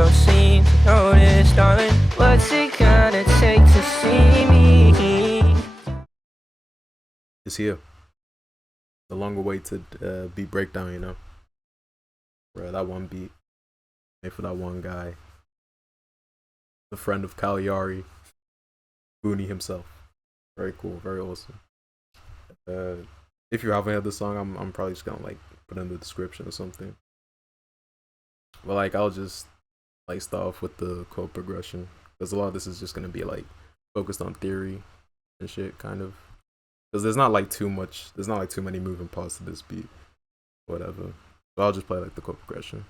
don't seem to notice, darling. What's it gonna take to see me? It's here. The longer awaited beat breakdown, you know. Bro, that one beat made for that one guy. The friend of Cagliari, Bunii himself. Very cool, very awesome. If you haven't heard the song, I'm probably just gonna like put it in the description or something. But like I'll just like start off with the chord progression, because a lot of this is just gonna be like focused on theory and shit, kind of. Because there's not like too many moving parts to this beat, whatever. So I'll just play like the chord progression.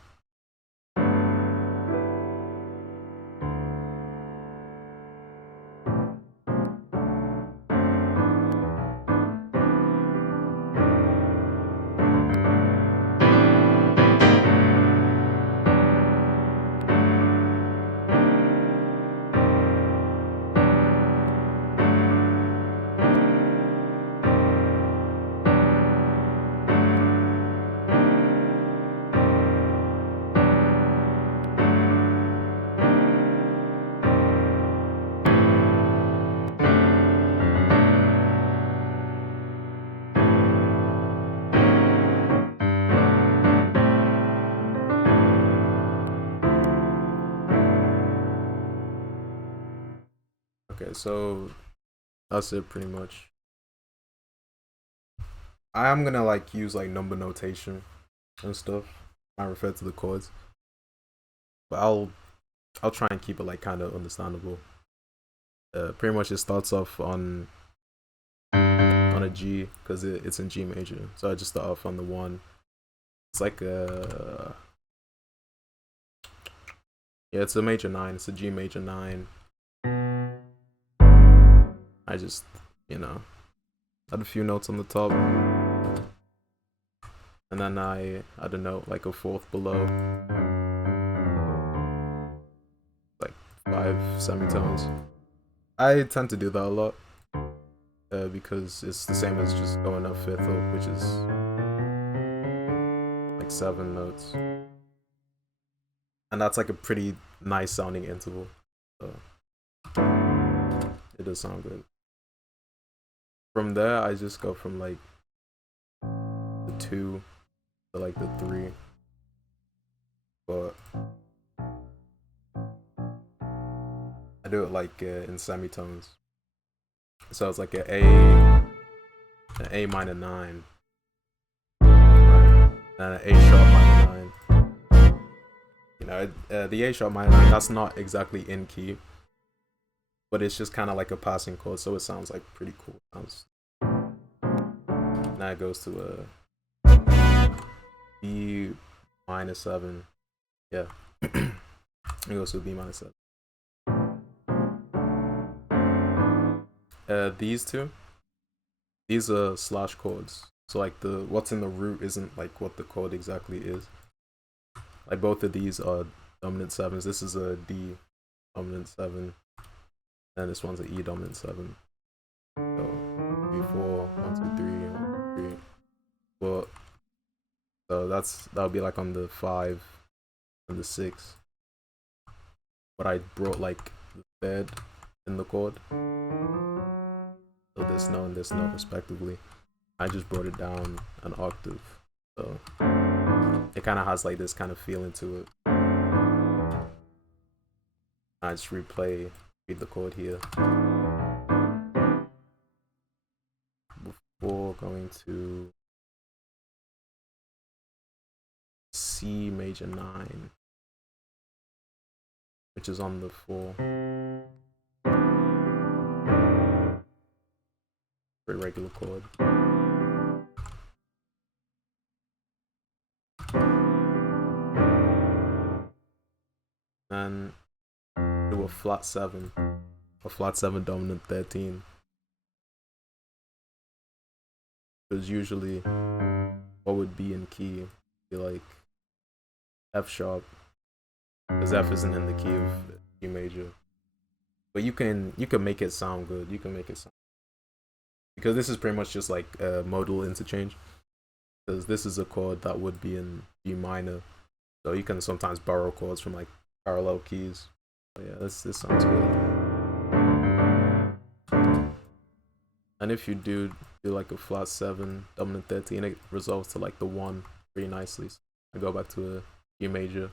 Okay, so that's it pretty much. I am gonna like use like number notation and stuff. I refer to the chords, but I'll try and keep it like kind of understandable. Pretty much it starts off on a G because it's in G major. So I just start off on the 1. It's like yeah, it's a major 9. It's a G major 9. I just, you know, add a few notes on the top, and then I add a note like a 4th below, like 5 semitones. I tend to do that a lot because it's the same as just going up 5th up, which is like 7 notes, and that's like a pretty nice sounding interval. So it does sound good. From there, I just go from like the 2 to like the 3, but I do it like in semitones. So it's like an A minor 9, right? And an A sharp minor 9. You know, the A sharp minor 9, that's not exactly in key, but it's just kind of like a passing chord, so it sounds like pretty cool. Now it goes to a B minor 7. Yeah, it goes to a B minor 7. These are slash chords. So like the what's in the root isn't like what the chord exactly is. Like both of these are dominant 7s. This is a D dominant 7, and this one's an E dominant 7. So 3, 4, 1, 2, 3, 1, 2, 3. But so that would be like on the 5 and the 6. But I brought like the 3rd in the chord. So this note and this note respectively. I just brought it down an octave. So it kind of has like this kind of feeling to it. I just read the chord here before going to C major 9, which is on the 4. Pretty regular chord. Then do a flat 7 dominant 13. Because usually what would be in key be like F sharp, because F isn't in the key of G major. But you can make it sound good. You can make it sound, because this is pretty much just like a modal interchange. Because this is a chord that would be in G minor, so you can sometimes borrow chords from like parallel keys. But yeah, this sounds good. And if you do like a flat 7, dominant 13, it resolves to like the 1 pretty nicely. So I go back to a G major.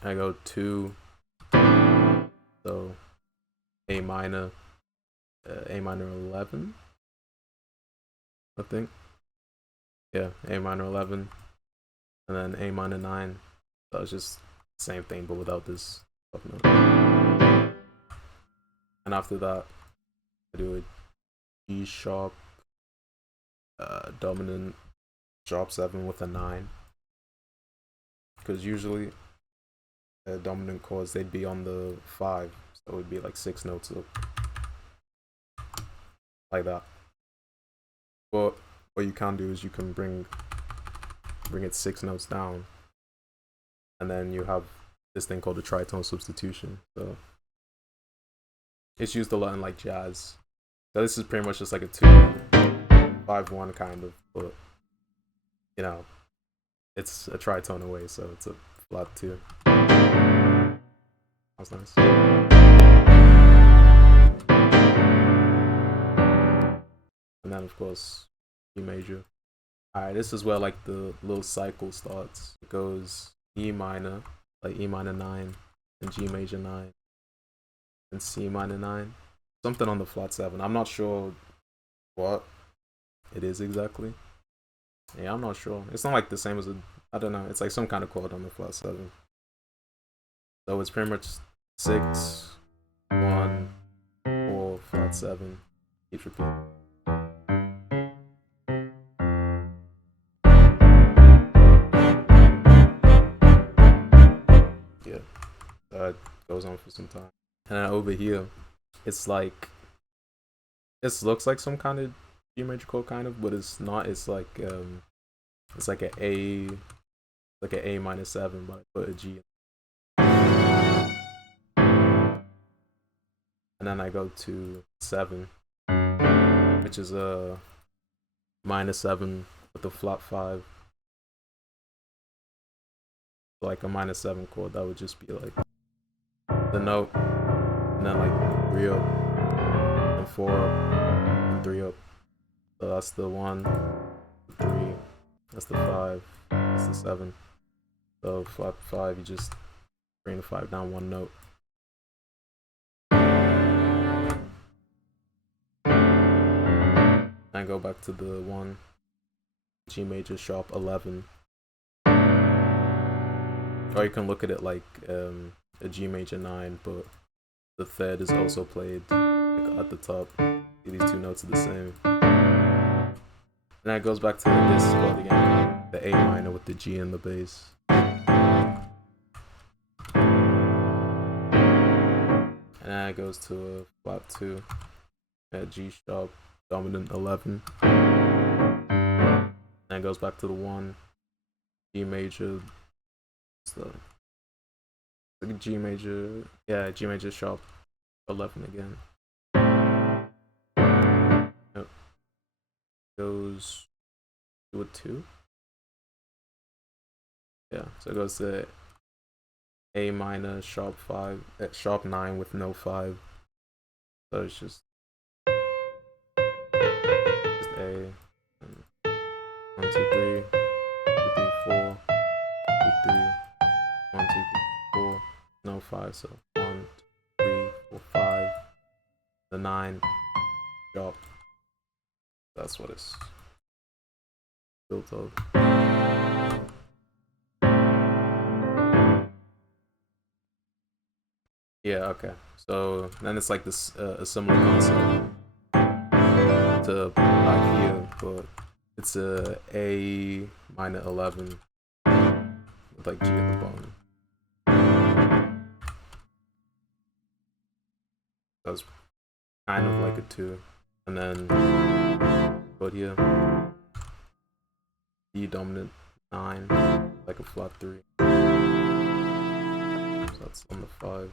I go 2, so A minor 11, I think. Yeah, A minor 11, and then A minor 9. So it's just the same thing, but without this up note. And after that, I do a G sharp, dominant sharp 7 with a 9. Because usually, dominant chords, they'd be on the 5, so it would be like 6 notes up. Like that. But what you can do is you can bring it 6 notes down, and then you have this thing called a tritone substitution. So it's used a lot in like jazz. So this is pretty much just like a 2-5-1 kind of, but you know, it's a tritone away, so it's a flat 2. That's nice. And then of course G major. Alright, this is where like the little cycle starts. It goes E minor, like E minor 9, and G major 9, and C minor 9. Something on the flat 7. I'm not sure what it is exactly. Yeah, I'm not sure. It's not like the same as I don't know. It's like some kind of chord on the flat 7. So it's pretty much 6, 1, 4, flat 7. Keeps repeating. Yeah, that goes on for some time. And then over here, it's like, this looks like some kind of G major chord kind of, but it's not. It's like an A minor 7, but I put a G. And then I go to 7, which is a minor 7 with a flat 5. Like a minor 7 chord, that would just be like the note, and then like 3 up, and 4 up, and 3 up. So that's the 1, the 3, that's the 5, that's the 7. So flat 5, you just bring the 5 down 1 note. And go back to the 1, G major sharp 11. Or you can look at it like a G major 9, but the third is also played like at the top. These 2 notes are the same. And then it goes back to this chord again, the A minor with the G in the bass. And then it goes to a flat 2 at G sharp, dominant 11. And then it goes back to the 1, G major. So G major, yeah, G major sharp 11 again. Yep. Goes to a 2. Yeah, so it goes to A minor sharp 5, sharp 9 with no 5. So it's just A. 1, 2, 3, 2, 3, 4, 2, 3, 1, 2, 3, 4, no 5. So 1, 2, 3, 4, 5. The 9 sharp. That's what it's built of. Yeah, okay. So then it's like this a similar concept to back here, but it's a A minor 11 with like G at the bottom. That's kind of like a 2, and then but here E dominant 9, like a flat 3. So that's on the 5.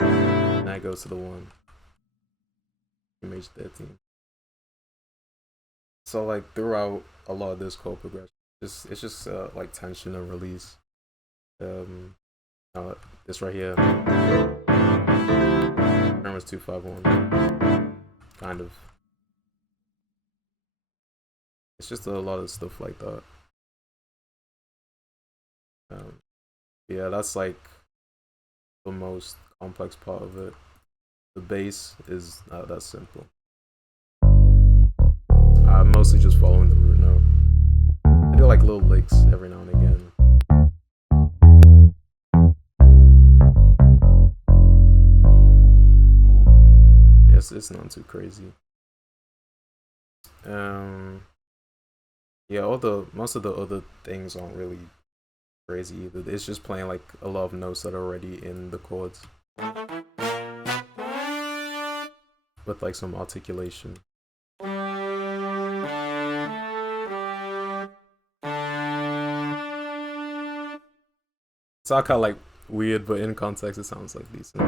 And that goes to the 1. G major 13. So like throughout a lot of this chord progression, it's just like tension and release. This right here, numbers 251, kind of. It's just a lot of stuff like that. Yeah, that's like the most complex part of it. The bass is not that simple. I'm mostly just following the root note. I do like little licks every now and again. Yes, it's not too crazy. Yeah, most of the other things aren't really crazy either. It's just playing like a lot of notes that are already in the chords, with like some articulation. It's all kind of like weird, but in context, it sounds like decent.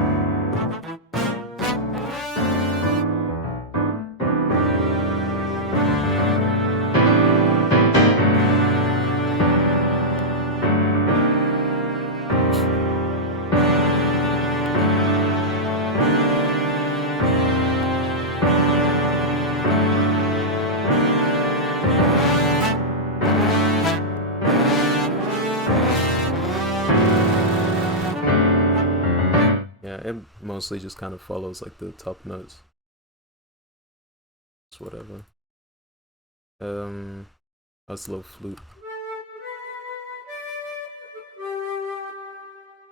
Yeah, it mostly just kind of follows like the top notes. It's whatever. That's a little flute.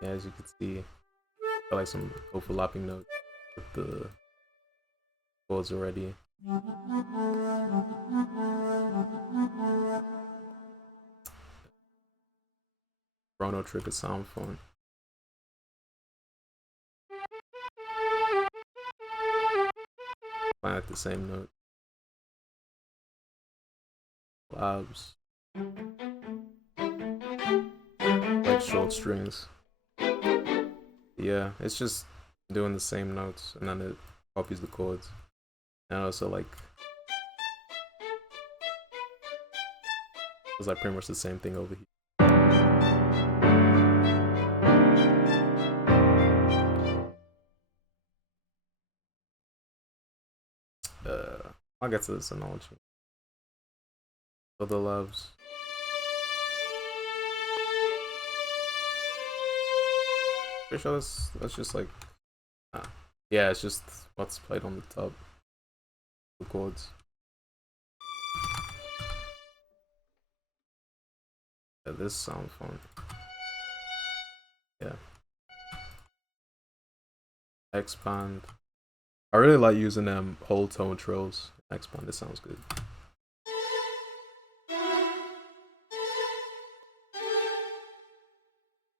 Yeah, as you can see, got like some overlapping notes with the chords already. Chrono Trigger sound font. Playing at the same note. Labs. Like short strings. Yeah, it's just doing the same notes and then it copies the chords. And also like it's like pretty much the same thing over here. I'll get to this analogy. Other loves. Pretty sure that's just like yeah, it's just what's played on the top. The chords. Yeah, this sound font. Yeah. Expand. I really like using them whole tone trills. Expand, this sounds good.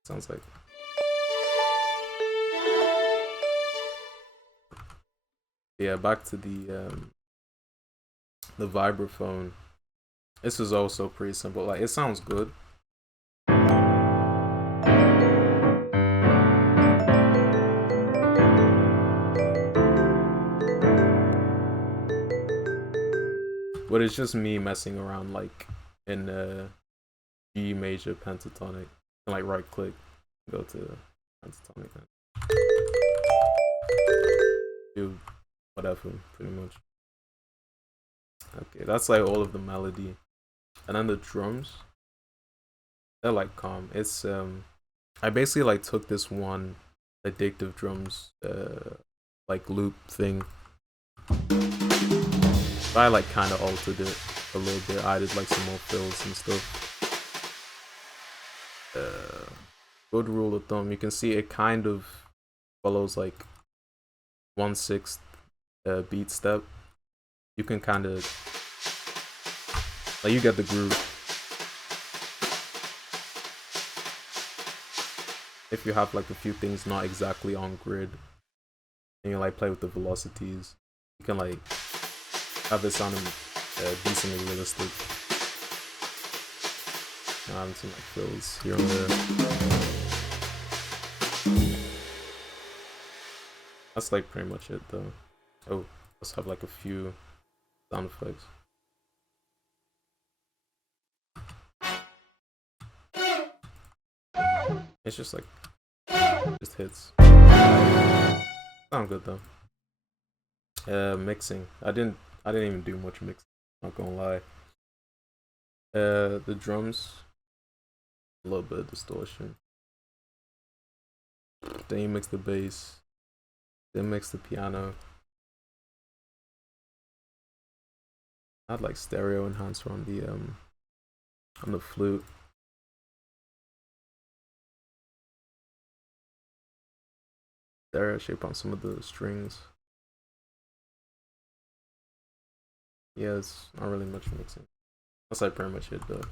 Sounds like yeah, back to the vibraphone. This is also pretty simple. Like it sounds good. But it's just me messing around like in G major pentatonic. And, like right click, go to pentatonic and do whatever pretty much. Okay, that's like all of the melody. And then the drums, they're like calm. It's I basically like took this one addictive drums like loop thing. I like kind of altered it a little bit. I did like some more fills and stuff. Good rule of thumb, you can see it kind of follows like 1/6 beat step. You can kind of like you get the groove. If you have like a few things not exactly on grid, and you like play with the velocities, you can like have it sounding decently realistic. I haven't seen like fills here and there. That's like pretty much it though. Oh, let's have like a few sound effects. It's just like just hits. Sound good though. Mixing. I didn't even do much mixing. Not gonna lie. The drums, a little bit of distortion. Then you mix the bass. Then mix the piano. I had like stereo enhancer on the flute. Stereo shape on some of the strings. Yeah, it's not really much mixing. That's like pretty much it though.